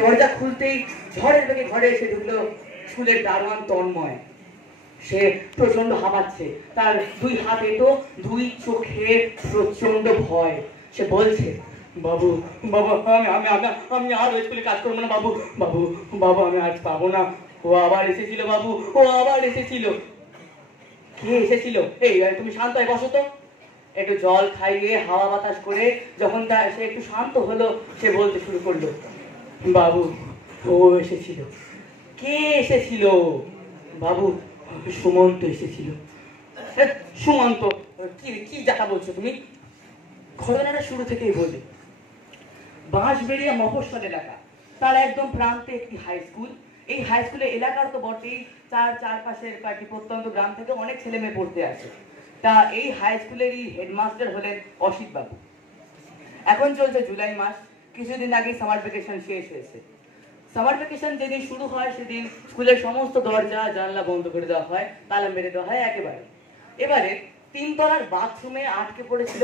দরজা খুলতেই ঝড়ের বেগে ঘরে এসে ঢুকলো স্কুলের দারোয়ান তন্ময়। সে প্রচন্ড হাঁপাচ্ছে, তার দুই হাতে তো দুই চোখে প্রচন্ড ভয়। সে বলছে, বাবু বাবু আমি আমি আমি আমি আর ওই স্কুলে কাজ করবো না বাবু, বাবু বাবু আমি আজ পাবো না। ও আবার এসেছিল বাবু, ও আবার এসেছিল। কে এসেছিল? এই তুমি শান্ত হয়ে বসো তো। একটু জল খাইয়ে হাওয়া বাতাস করে যখন সে একটু শান্ত হলো, সে বলতে শুরু করলো, বাবু ও এসেছিল। কে এসেছিল? বাবু সুমন্ত এসেছিল। সুমন্ত? কি কি দেখা বলছো তুমি? ঘটনাটা শুরু থেকেই বলি। বাঁশবেড়িয়া মফস্বল এলাকা, তার একদম প্রান্তে একটি হাই স্কুল। এই হাই স্কুলের এলাকার তো বটেই, তার চারপাশের কয়েকটি প্রত্যন্ত গ্রাম থেকে অনেক ছেলে মেয়ে পড়তে আসে। তা এই হাই স্কুলেরই হেডমাস্টার হলেন অসিত বাবু। এখন চলছে জুলাই মাস, কিছুদিন আগে সামার ভ্যাকেশন শেষ হয়েছে। সামার ভ্যাকেশন যেদিন শুরু হয় সেদিন স্কুলের সমস্ত দরজা জানলা বন্ধ করে দেওয়া হয়, তালা মেরে দেওয়া হয় একেবারে। এবারে 3 তলার বাথরুমে আটকে পড়েছিল